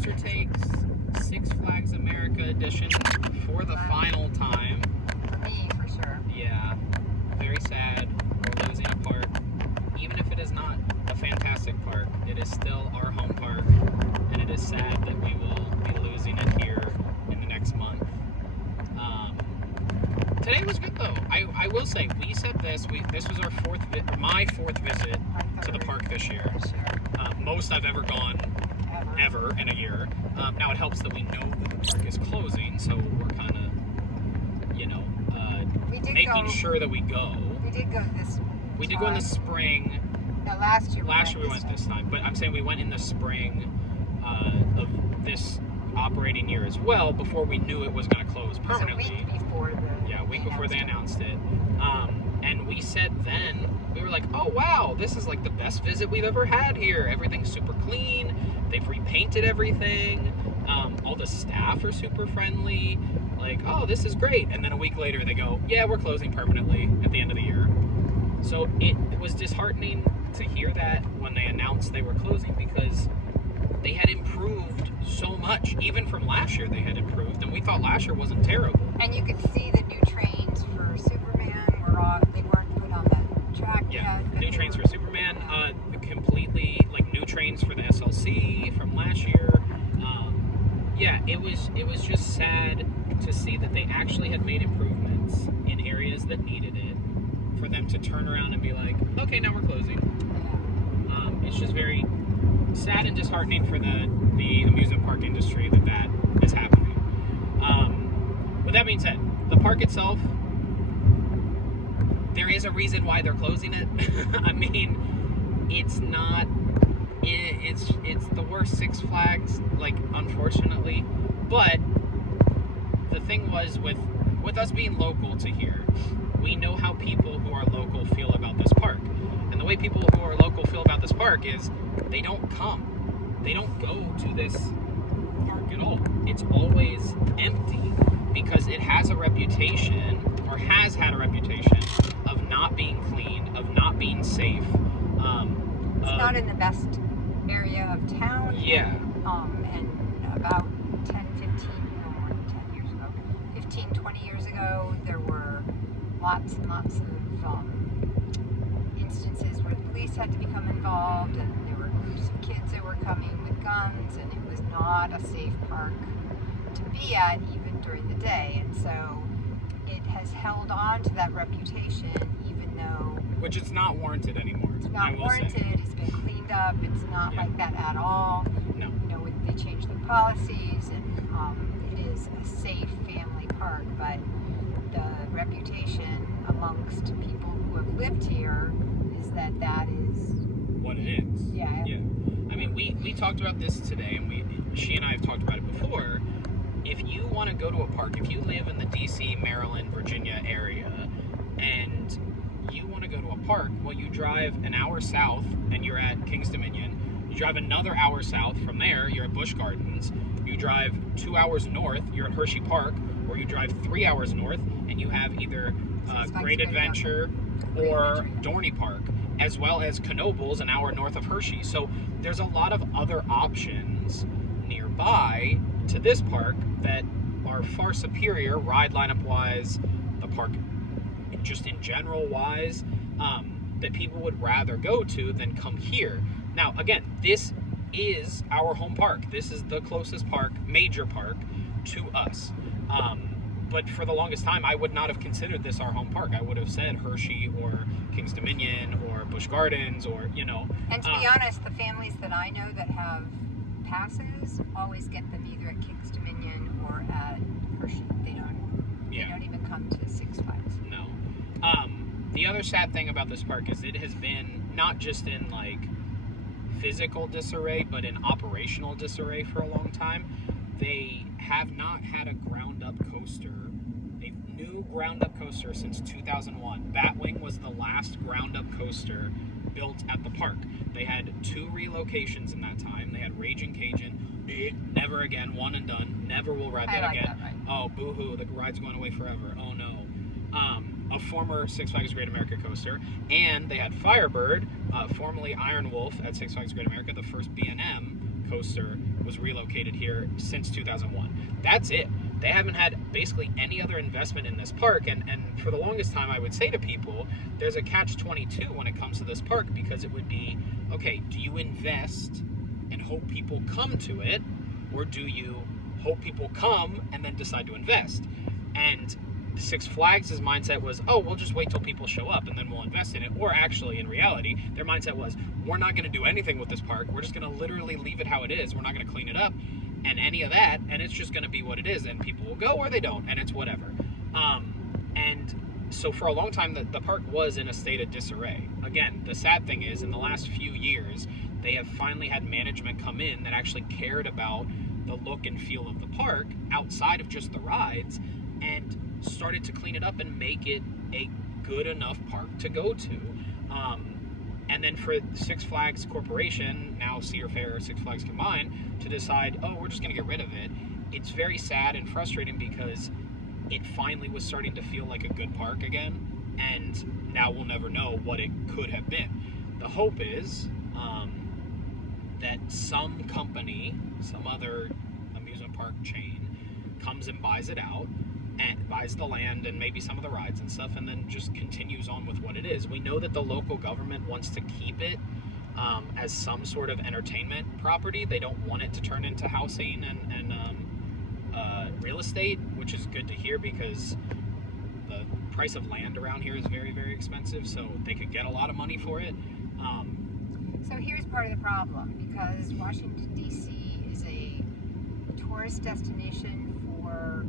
CoasterTakes Six Flags America edition for the final time. For me, for sure. Yeah, very sad. We're losing a park. Even if it is not a fantastic park, it is still our home park, and it is sad that we will be losing it here in the next month. Today was good though. I will say, we said this. This was our my fourth visit to the park this year. Most I've ever gone ever in a year. Now it helps that we know that the park is closing, so we're kind of, making sure that we go. We did go this. We did go in the spring. No, last year. Last year we went this time, but I'm saying we went in the spring of this operating year as well, before we knew it was going to close permanently. A week before they announced it. And we said then, we were like, oh wow, this is like the best visit we've ever had here. Everything's super clean. They've repainted everything. All the staff are super friendly. Like, oh, this is great. And then a week later they go, yeah, we're closing permanently at the end of the year. So it was disheartening to hear that when they announced they were closing, because they had improved so much. Even from last year they had improved, and we thought last year wasn't terrible. And you could see the new trains for Superman they weren't put on the track yet. New trains for Superman, completely, like, new trains for the SLC from last year. It was just sad to see that they actually had made improvements in areas that needed it, for them to turn around and be like, okay, now we're closing. It's just very sad and disheartening for the amusement park industry that is happening. With that being said, the park itself, there is a reason why they're closing it. I mean, it's not, it's the worst Six Flags, like, unfortunately. But the thing was, with us being local to here, we know how people who are local feel about this park. And the way people who are local feel about this park is they don't come. They don't go to this park at all. It's always empty, because it has a reputation, or has had a reputation, of not being clean, of not being safe. It's not in the best area of town. Yeah. And about 20 years ago, there were lots and lots of instances where the police had to become involved, and there were groups of kids that were coming with guns, and it was not a safe park to be at, even during the day. And so it has held on to that reputation, even though... Which it's not warranted anymore. It's not warranted. It's been cleaned up. It's not like that at all. No. They changed their policies, and it is a safe family park, but the reputation amongst people who have lived here is that is what it is. Yeah. I mean, we talked about this today, and she and I have talked about it before. If you want to go to a park, if you live in the DC, Maryland, Virginia area, and you want to go to a park, well, you drive an hour south and you're at Kings Dominion. You drive another hour south from there, you're at Busch Gardens. You drive 2 hours north, you're at Hershey Park. Or you drive 3 hours north and you have either Great Adventure or Dorney Park, as well as Knoebels, an hour north of Hershey. So there's a lot of other options nearby to this park that are far superior, ride lineup wise, the park just in general wise, that people would rather go to than come here. Now, again, this is our home park. This is the closest park, major park, to us. But for the longest time, I would not have considered this our home park. I would have said Hershey or Kings Dominion or Busch Gardens or, And to be honest, the families that I know that have passes always get them either at Kings Dominion or at Hershey. They don't even come to Six Flags. No. The other sad thing about this park is it has been not just in, like, physical disarray, but in operational disarray for a long time. They have not had a ground-up coaster, a new ground-up coaster since 2001. Batwing was the last ground-up coaster built at the park. They had 2 relocations in that time. They had Raging Cajun, never again, one and done, never will ride that again. That ride. Oh, boo-hoo, the ride's going away forever. Oh, no. A former Six Flags Great America coaster, and they had Firebird, formerly Iron Wolf at Six Flags Great America, the first B&M coaster was relocated here since 2001. That's it. They haven't had basically any other investment in this park, and for the longest time I would say to people, there's a catch-22 when it comes to this park, because it would be, okay, do you invest and hope people come to it, or do you hope people come and then decide to invest? And Six Flags' mindset was, oh, we'll just wait till people show up and then we'll invest in it. Or actually, in reality, their mindset was, we're not going to do anything with this park. We're just going to literally leave it how it is. We're not going to clean it up and any of that, and it's just going to be what it is, and people will go or they don't, and it's whatever. And so for a long time, the park was in a state of disarray. Again, the sad thing is, in the last few years, they have finally had management come in that actually cared about the look and feel of the park outside of just the rides, and started to clean it up and make it a good enough park to go to. And then for Six Flags Corporation, now Cedar Fair, Six Flags combined, to decide, oh, we're just going to get rid of it, it's very sad and frustrating, because it finally was starting to feel like a good park again, and now we'll never know what it could have been. The hope is that some company, some other amusement park chain, comes and buys it out, and buys the land and maybe some of the rides and stuff, and then just continues on with what it is. We know that the local government wants to keep it as some sort of entertainment property. They don't want it to turn into housing and real estate, which is good to hear, because the price of land around here is very, very expensive, so they could get a lot of money for it. So here's part of the problem, because Washington, D.C. is a tourist destination for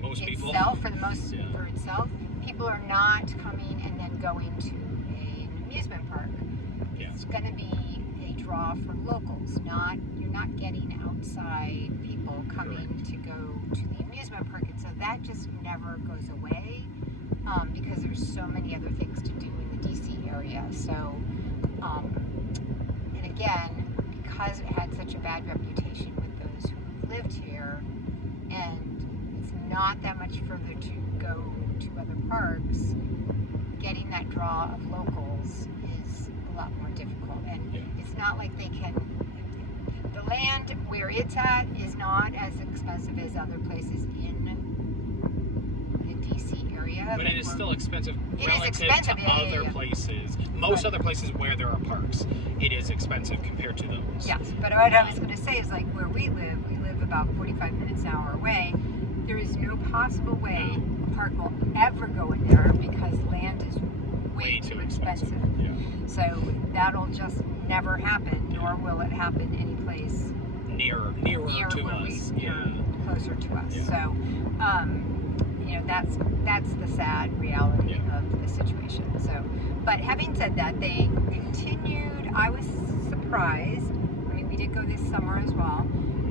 most people. Itself, for the most, for itself. People are not coming and then going to an amusement park. Yeah. It's going to be a draw for locals. You're not getting outside people coming to go to the amusement park, and so that just never goes away, because there's so many other things to do in the DC area. So, and again, because it had such a bad reputation with those who lived here, and it's not that much further to go to other parks, getting that draw of locals is a lot more difficult. And it's not like they can, the land where it's at is not as expensive as other places in the DC area. But it is still expensive relative expensive, to other places. Most other places where there are parks, it is expensive compared to those. Yes, but what I was going to say is, like, where we live about 45 minutes an hour away. There is no possible way a park will ever go in there, because land is way too expensive. Yeah. So that'll just never happen, nor will it happen any place nearer to us. Closer to us. Yeah. So, that's the sad reality of the situation. So, but having said that, they continued. I was surprised. I mean, we did go this summer as well.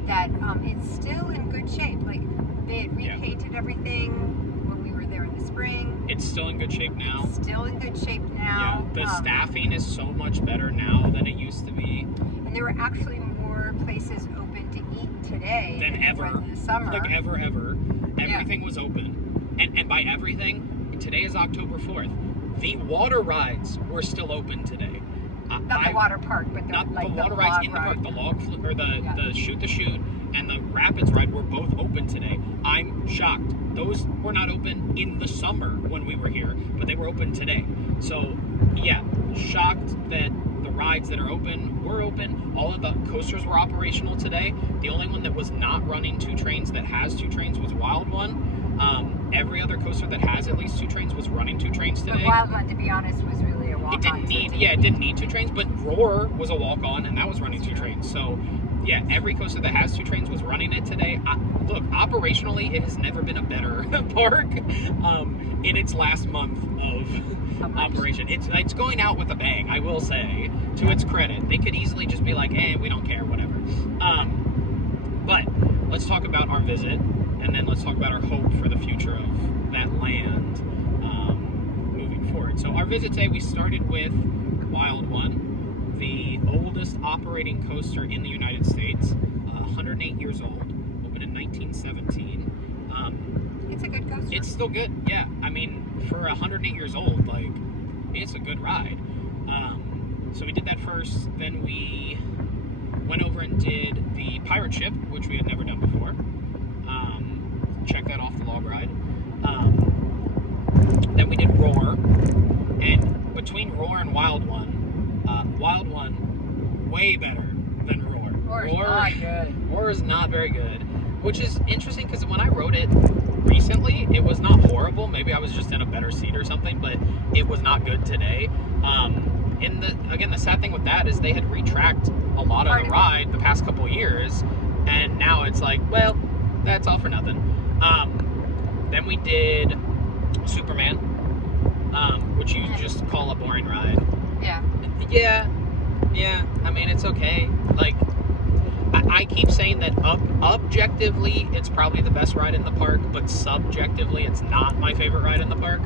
That it's still in good shape. Like, they had repainted everything when we were there in the spring. It's still in good shape now. It's still in good shape now. Yeah, the staffing is so much better now than it used to be. And there were actually more places open to eat today than ever in the summer. Like ever. Everything was open. And by everything, today is October 4th. The water rides were still open today. Not the water park, but not like the water rides in the park. The log or the shoot the chute and the rapids ride were both open today. I'm shocked. Those were not open in the summer when we were here, but they were open today. So yeah, shocked that the rides that are open were open. All of the coasters were operational today. The only one that was not running 2 trains that has 2 trains was Wild One. Every other coaster that has at least 2 trains was running 2 trains today. The Wild One, to be honest, was really a walk-on. It didn't need 2 trains, but Roar was a walk-on, and that was running 2 trains. So, yeah, every coaster that has 2 trains was running it today. Look, operationally, it has never been a better park in its last month of operation. It's going out with a bang, I will say, to its credit. They could easily just be like, we don't care, whatever. But let's talk about our visit, and then let's talk about our hope for the future of that land moving forward. So our visit today, we started with Wild One, the oldest operating coaster in the United States, 108 years old, opened in 1917. It's a good coaster. It's still good, yeah. I mean, for 108 years old, like, it's a good ride. So we did that first, then we went over and did the pirate ship, which we had never done before. Check that off the log ride. Then we did Roar, and between Roar and Wild One, way better than Roar. Roar is not good. Roar is not very good, which is interesting because when I rode it recently, it was not horrible. Maybe I was just in a better seat or something, but it was not good today. The sad thing with that is they had retracked a lot of the ride the past couple of years, and now it's like, well, that's all for nothing. Then we did Superman, which you just call a boring ride. Yeah. Yeah. I mean, it's okay. Like, I keep saying that objectively, it's probably the best ride in the park, but subjectively, it's not my favorite ride in the park.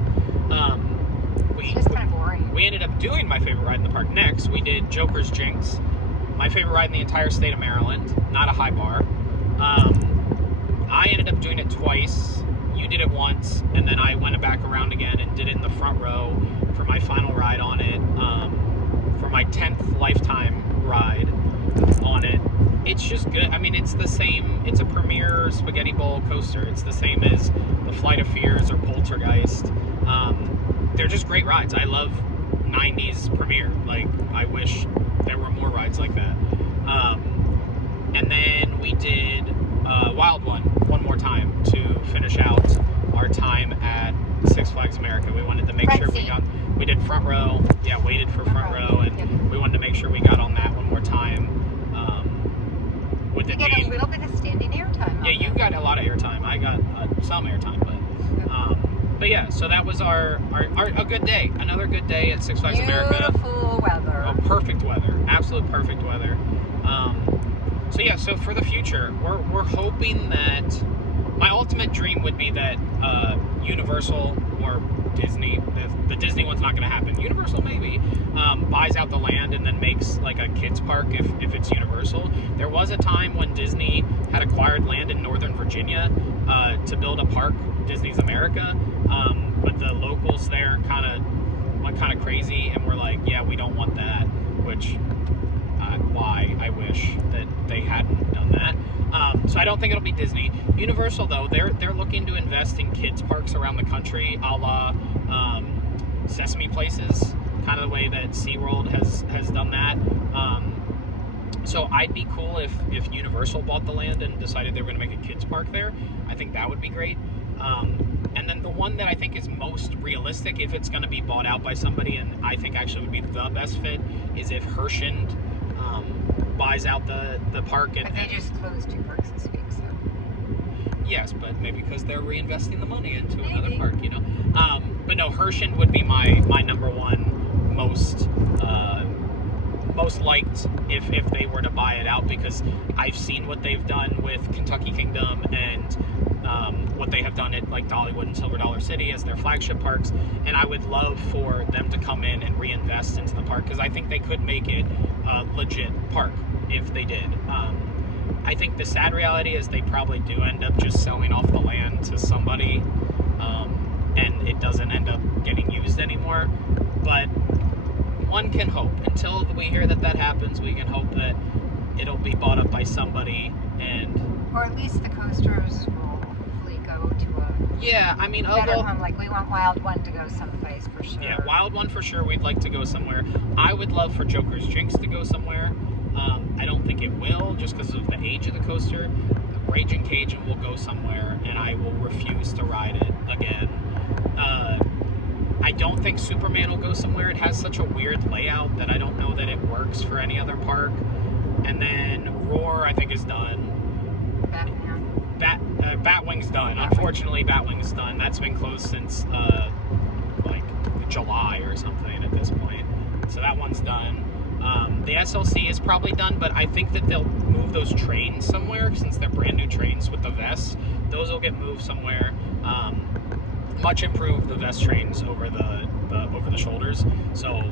It's just kind of boring. We ended up doing my favorite ride in the park next. We did Joker's Jinx, my favorite ride in the entire state of Maryland. Not a high bar. I ended up doing it twice. You did it once, and then I went back around again and did it in the front row for my final ride on it, for my 10th lifetime ride on it. It's just good. I mean, it's the same. It's a Premier Spaghetti Bowl coaster. It's the same as the Flight of Fears or Poltergeist. They're just great rides. I love 90s Premier. Like, I wish there were more rides like that. And then we did Wild One more time to finish out our time at Six Flags America. We wanted to make sure we did front row. Yeah, waited for front row, and we wanted to make sure we got on that one more time. With you get a little bit of standing airtime. Yeah, you got a lot of airtime. I got some airtime, but yeah. So that was our a good day. Another good day at Six Flags America. Beautiful weather. Oh, perfect weather. Absolute perfect weather. So for the future, we're hoping that my ultimate dream would be that Universal or Disney, the Disney one's not going to happen. Universal maybe buys out the land and then makes like a kids park if it's Universal. There was a time when Disney had acquired land in Northern Virginia to build a park, Disney's America, but the locals there kind of went kind of crazy and were like, yeah, we don't want that, which why I wish that they hadn't done that. So I don't think it'll be Disney. Universal, though, they're looking to invest in kids parks around the country, a la Sesame Places, kind of the way that SeaWorld has done that. So I'd be cool if Universal bought the land and decided they were going to make a kids park there. I think that would be great. And then the one that I think is most realistic, if it's going to be bought out by somebody, and I think actually would be the best fit, is if Herschend buys out the park. But they just closed 2 parks this week, so. Yes, but maybe because they're reinvesting the money into another park, you know. But no, Herschend would be my number one most liked if they were to buy it out, because I've seen what they've done with Kentucky Kingdom and what they have done at like Dollywood and Silver Dollar City as their flagship parks, and I would love for them to come in and reinvest into the park, because I think they could make it a legit park if they did. I think the sad reality is they probably do end up just selling off the land to somebody, and it doesn't end up getting used anymore. But one can hope. Until we hear that happens, we can hope that it'll be bought up by somebody, or at least the coasters will hopefully go to a better home. Like, we want Wild One to go someplace for sure. Yeah, Wild One for sure. We'd like to go somewhere. I would love for Joker's Jinx to go somewhere. I don't think it will, just because of the age of the coaster. Raging Cajun will go somewhere, and I will refuse to ride it again. I don't think Superman will go somewhere. It has such a weird layout that I don't know that it works for any other park. And then Roar, I think, is done. Batwing's done. Unfortunately, Batwing's done. That's been closed since like July or something at this point. So that one's done. The SLC is probably done, but I think that they'll move those trains somewhere, since they're brand new trains with the vests. Those will get moved somewhere. Much improved, the vest trains over the shoulders. So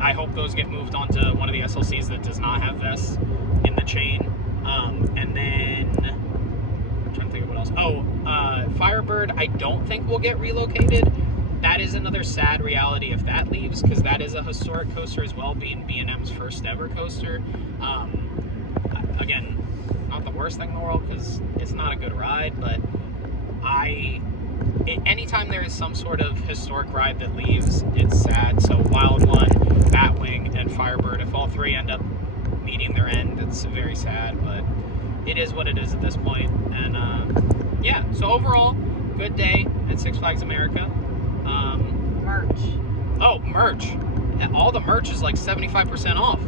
I hope those get moved onto one of the SLCs that does not have vests in the chain. And then I'm trying to think of what else. Firebird, I don't think will get relocated. That is another sad reality if that leaves, because that is a historic coaster as well, being B&M's first ever coaster. worst thing in the world because it's not a good ride, but anytime there is some sort of historic ride that leaves, it's sad. So Wild One, Batwing, and Firebird, if all three end up meeting their end, it's very sad, but it is what it is at this point. And yeah, so overall, good day at Six Flags America. Merch. Oh, merch. All the merch is like 75% off.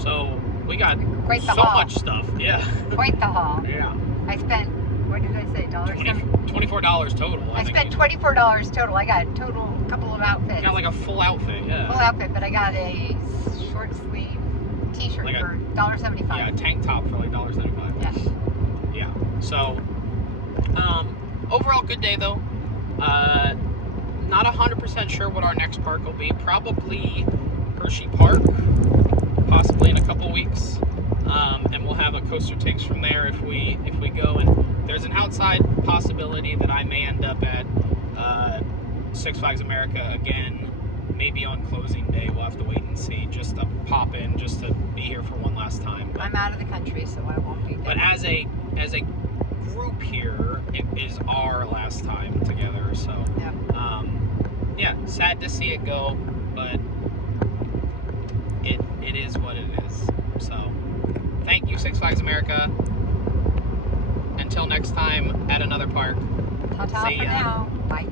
So we got Quite the so haul. much stuff. Yeah. Quite the haul. Yeah. I spent, what did I say, $24 total. I spent $24 total. I got a couple of outfits. Got like a full outfit, yeah. Full outfit, but I got a short sleeve t-shirt Like for $1.75. Yeah, a tank top for like $1.75. Yes. Yeah. So, overall good day though. Not 100% sure what our next park will be. Probably Hershey Park, possibly in a couple weeks. And we'll have a CoasterTakes from there if we go. And there's an outside possibility that I may end up at Six Flags America again, maybe on closing day. We'll have to wait and see. Just to pop in, just to be here for one last time. But, I'm out of the country, so I won't be there. but as a group here, it is our last time together. So Yep. yeah, sad to see it go, but it is what it is. So thank you, Six Flags America. Until next time at another park. Ta-ta See for ya. now. Bye.